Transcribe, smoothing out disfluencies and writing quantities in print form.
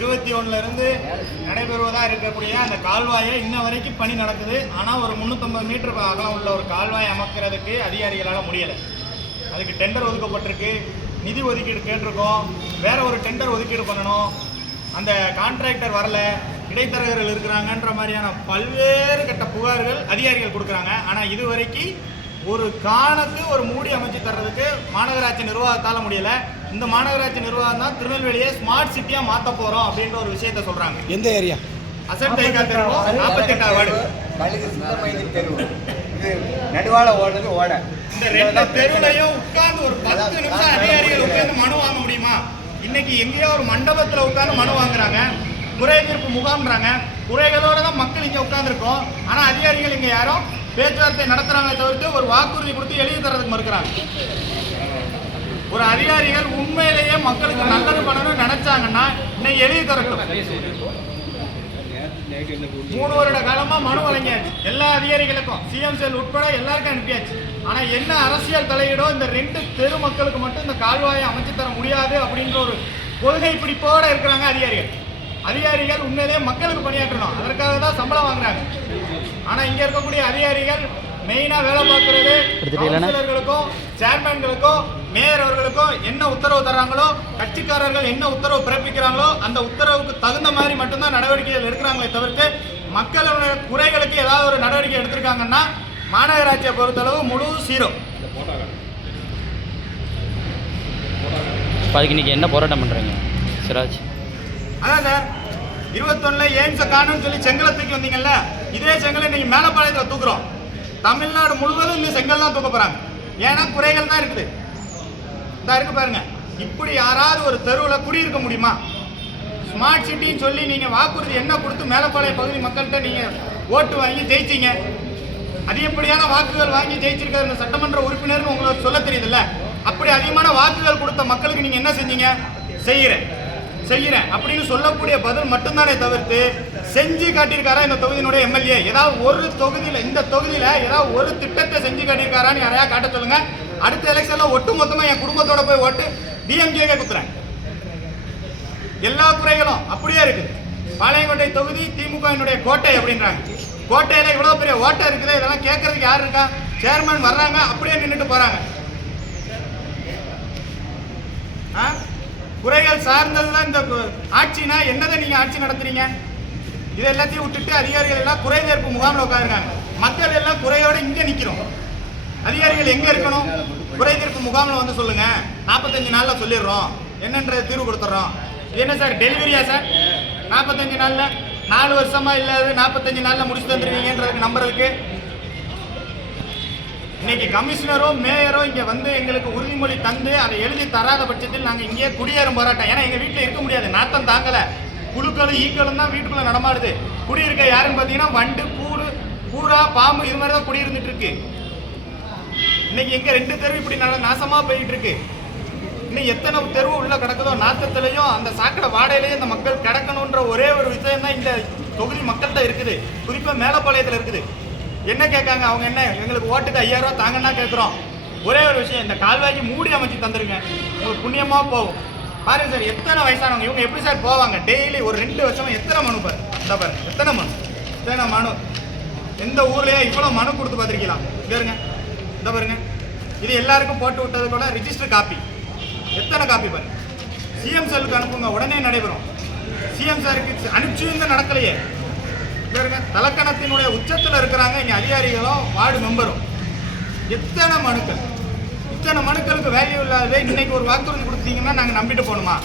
21 இருந்து நடைபெறுவதாக இருக்கக்கூடிய அந்த கால்வாயை இன்ன வரைக்கும் பணி நடக்குது. ஆனால் ஒரு 350 மீட்டர் அகலம் உள்ள ஒரு கால்வாய் அமைக்கிறதுக்கு அதிகாரிகளால் முடியலை. அதுக்கு டெண்டர் ஒதுக்கப்பட்டிருக்கு, நிதி ஒதுக்கீடு கேட்டிருக்கோம், வேற ஒரு டெண்டர் ஒதுக்கீடு பண்ணணும், அந்த கான்ட்ராக்டர் வரல, இடைத்தரகர்கள் இருக்கிறாங்கன்ற மாதிரியான பல்வேறு கட்ட புகார்கள் அதிகாரிகள் கொடுக்குறாங்க. ஆனால் இதுவரைக்கும் ஒரு காணக்கு ஒரு மூடி அமைச்சு தர்றதுக்கு மாநகராட்சி நிர்வாகத்தால் முடியலை. இந்த மாநகராட்சி நிர்வாகம் தான் திருநெல்வேலியை ஸ்மார்ட் சிட்டியாக மாற்ற போகிறோம் அப்படின்ற ஒரு விஷயத்த சொல்கிறாங்க. எந்த ஏரியா? அசட் தைக்கா தெருவு, 48வது வார்டு, நடுவால ஓடுறது ஓட. இந்த 2 தெருவுலையும் உட்கார்ந்து ஒரு 10 நிமிஷம் அதிகாரிகள் உட்கார்ந்து மனு வாங்க முடியுமா? இன்னைக்கு எங்கேயோ ஒரு மண்டபத்தில் உட்கார்ந்து மனு வாங்குறாங்க, குறை தீர்ப்பு முகாம்ன்றாங்க. குறைகளோட தான் மக்கள் இங்கே உட்கார்ந்துருக்கோம். ஆனால் அதிகாரிகள் இங்கே யாரும் பேச்சுவார்த்தை நடத்துறாங்களே தவிர்த்து ஒரு வாக்குறுதி கொடுத்து எழுதி தரதுக்கு மறுக்கிறாங்க. ஒரு அதிகாரிகள் உண்மையிலேயே மக்களுக்கு நல்லது பண்ணணும்னு நினைச்சாங்கன்னா இன்னைக்கு எழுதி தரட்டும். 3 வருட காலமா மனு வழங்கியாச்சு எல்லா அதிகாரிகளுக்கும், சிஎம் செல் உட்பட எல்லாருக்கும் அனுப்பியாச்சு. ஆனா என்ன அரசியல் தலையீடோ இந்த 2 தெரு மக்களுக்கு மட்டும் இந்த கால்வாயை அமைச்சு தர முடியாது அப்படின்ற ஒரு கொள்கை பிடிப்போட இருக்கிறாங்க அதிகாரிகள். அதிகாரிகள் உண்மையிலேயே மக்களுக்கு பணியாற்றணும், அதற்காக தான் சம்பளம் வாங்குறாங்க. ஆனா இங்க இருக்கக்கூடிய அதிகாரிகள் மெயினா வேலை பார்க்கறது கவுன்சிலர்களுக்கும் சேர்மேன்களுக்கும் மேயர் அவர்களுக்கும் என்ன உத்தரவு தர்றாங்களோ, கட்சிக்காரர்கள் என்ன உத்தரவு பிறப்பிக்கிறாங்களோ அந்த உத்தரவுக்கு தகுந்த மாதிரி மட்டும்தான் நடவடிக்கைகள் எடுக்கிறாங்களே தவிர்த்து மக்களோட குறைகளுக்கு ஏதாவது ஒரு நடவடிக்கை எடுத்திருக்காங்கன்னா மாநகராட்சியை பொறுத்தளவு முழு 0. அதுக்கு இன்னைக்கு என்ன போராட்டம் பண்றீங்க சிராஜ்? அதான் சார், 21 எய்ம்ஸை காணும்னு சொல்லி செங்கலை தூக்கி வந்தீங்கல்ல, இதே செங்கலை இன்னைக்கு மேலப்பாளையத்தில் தூக்குறோம். தமிழ்நாடு முழுவதும் இந்த செங்கல் தான் தூக்க போறாங்க. ஏன்னா குறைகள் தான் இருக்குது. இந்த இருக்கு பாருங்க, இப்படி யாராவது ஒரு தெருவில் குடியிருக்க முடியுமா? ஸ்மார்ட் சிட்டின்னு சொல்லி நீங்க வாக்குறுதி என்ன கொடுத்து மேலப்பாளைய பகுதி மக்கள்கிட்ட நீங்க ஓட்டு வாங்கி ஜெயிச்சீங்க. அதிகப்படியான வாக்குகள் வாங்கி ஜெயிச்சிருக்கிற இந்த சட்டமன்ற உறுப்பினர்னு உங்களுக்கு சொல்ல தெரியுதுல்ல. அப்படி அதிகமான வாக்குகள் கொடுத்த மக்களுக்கு நீங்க என்ன செஞ்சீங்க? செய்யறேன் அப்படின்னு சொல்லக்கூடிய பதில் மட்டும்தானே தவிர்த்து செஞ்சு காட்டியிருக்காரா இந்த தொகுதியினுடைய எம்எல்ஏ? ஏதாவது ஒரு தொகுதியில், இந்த தொகுதியில் ஏதாவது ஒரு திட்டத்தை செஞ்சு காட்டியிருக்காரான்னு யாரையா காட்ட சொல்லுங்க. அடுத்த எலெக்ஷன்ல ஒட்டு மொத்தமா என் குடும்பத்தோட போய் ஓட்டு டிஎம்கே குத்துறேன். எல்லா குறைகளும் அப்படியே இருக்குது. பாளையங்கோட்டை தொகுதி திமுக கோட்டை அப்படின்றாங்க. கோட்டையில இவ்வளவு பெரிய ஓட்டை இருக்குது, இதெல்லாம் கேட்கறதுக்கு யாரு இருக்கா? சேர்மன் வர்றாங்க, அப்படியே நின்றுட்டு போறாங்க. குறைகள் சார்ந்ததுதான் இந்த ஆட்சினா என்னதை நீங்க ஆட்சி நடத்துறீங்க? இது எல்லாத்தையும் விட்டுட்டு அதிகாரிகள் எல்லாம் குறை தீர்ப்பு முகாமில் உட்காந்துருக்காங்க. மக்கள் எல்லாம் குறையோட இங்க நிக்கிறோம். அதிகாரிகள் எங்க இருக்கணும்? குறை தீர்ப்பு முகாமில் வந்து சொல்லுங்க, 45 நாள்ல சொல்லிடுறோம், என்னன்ற தீர்வு கொடுத்துட்றோம். என்ன சார் டெலிவரியா சார்? 45 நாள்ல 4 வருஷமா இல்லாது 45 நாள்ல முடிச்சு தந்துருவீங்கன்றதுக்கு நம்புறதுக்கு இன்னைக்கு கமிஷனரோ மேயரோ இங்க வந்து எங்களுக்கு உறுதிமொழி தந்து அதை எழுதி தராத பட்சத்தில் நாங்க இங்கே குடியேறும் போராட்டம். ஏன்னா எங்க வீட்டுல இருக்க முடியாது, நாத்தம் தாங்கல, புழுக்களும் ஈக்களும் தான் வீட்டுக்குள்ள நடமாடுது. குடியிருக்க யாருன்னு பாத்தீங்கன்னா வண்டு, பூரா, பாம்பு இது மாதிரிதான் குடியிருந்துட்டு இருக்கு. இன்னைக்கு எங்க 2 தெரு இப்படி நாசமா போயிட்டு இருக்கு. இன்னும் எத்தனை தெருவு உள்ள கிடக்குதோ நாத்தத்திலையும் அந்த சாக்கடை வாடையிலையும் இந்த மக்கள் கிடக்கணுன்ற ஒரே ஒரு விஷயம் தான் இந்த தொகுதி மக்கள்கிட்ட இருக்குது. குறிப்பா மேலப்பாளையத்தில் இருக்குது. என்ன கேட்காங்க அவங்க? என்ன எங்களுக்கு ஓட்டுக்கு 5000 ரூபா தாங்கன்னா கேட்குறோம். ஒரே ஒரு விஷயம், இந்த கால்வாய்க்கு மூடி அமைச்சு தந்துருங்க, உங்களுக்கு புண்ணியமாக போகும். பாருங்க சார், எத்தனை வயசானவங்க இவங்க எப்படி சார் போவாங்க? டெய்லி ஒரு 2 வருஷமா எத்தனை மனு பாரு, இந்த பாருங்க எத்தனை மனு. எந்த ஊர்லயே இவ்வளோ மனு கொடுத்து பார்த்துருக்கலாம்? பாருங்க, இந்த பாருங்க, இது எல்லாருக்கும் போட்டு விட்டது கூட ரிஜிஸ்டர் காப்பி. எத்தனை காப்பி பாருங்க. சிஎம் செல்லுக்கு அனுப்புங்க, உடனே நடைபெறும். சிஎம் சாருக்கு அனுப்பிச்சு நடக்கலையே. தலக்கணத்தினுடைய உச்சத்தில் இருக்கிறாங்க இங்க அதிகாரிகளும் வார்டு மெம்பரும். எத்தனை மனுக்கள், இத்தனை மனுக்களுக்கு வேல்யூ இல்லாதவே இன்னைக்கு ஒரு வாக்குறுதி கொடுத்தீங்கன்னா நாங்கள் நம்பிட்டு போகணுமா?